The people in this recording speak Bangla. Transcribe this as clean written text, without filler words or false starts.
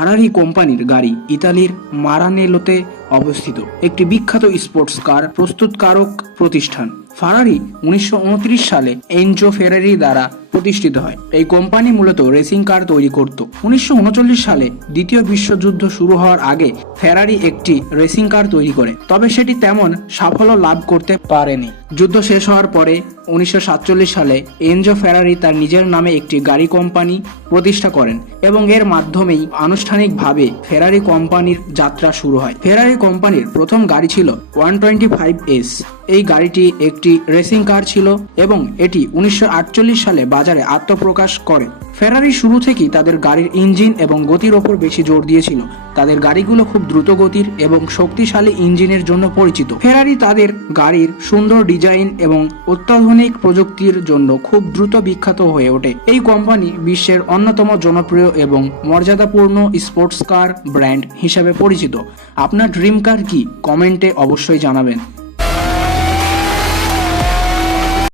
ফারারি কোম্পানির গাড়ি ইতালির মারানেলোতে অবস্থিত একটি বিখ্যাত স্পোর্টস কার প্রস্তুতকারক প্রতিষ্ঠান। ফারারি 1929 সালে এনজো ফেরারি দ্বারা প্রতিষ্ঠিত হয়। এই কোম্পানি মূলত রেসিং কার তৈরি করত। 1939 সালে দ্বিতীয় বিশ্বযুদ্ধ শুরু হওয়ার আগে ফেরারি একটি রেসিং কার তৈরি করে, তবে সেটি তেমন সাফল্য লাভ করতে পারেনি। যুদ্ধ শেষ হওয়ার পরে 1947 সালে এনজো ফেরারি তার নিজের নামে একটি গাড়ি কোম্পানি প্রতিষ্ঠা করেন এবং এর মাধ্যমেই আনুষ্ঠানিকভাবে ফেরারি কোম্পানির যাত্রা শুরু হয়। ফেরারি কোম্পানির প্রথম গাড়ি ছিল 125S। এই গাড়িটি একটি রেসিং কার ছিল এবং এটি 1948 সালে বাজারে আত্মপ্রকাশ করে। ফেরারি শুরু থেকেই তাদের গাড়ির ইঞ্জিন এবং গতির ওপর বেশি জোর দিয়েছিল। তাদের গাড়িগুলো খুব দ্রুত গতির এবং শক্তিশালী ইঞ্জিনের জন্য পরিচিত। ফেরারি তাদের গাড়ির সুন্দর ডিজাইন এবং অত্যাধুনিক প্রযুক্তির জন্য খুব দ্রুত বিখ্যাত হয়ে ওঠে। এই কোম্পানি বিশ্বের অন্যতম জনপ্রিয় এবং মর্যাদাপূর্ণ স্পোর্টস কার ব্র্যান্ড হিসেবে পরিচিত। আপনার ড্রিম কার কি? কমেন্টে অবশ্যই জানাবেন।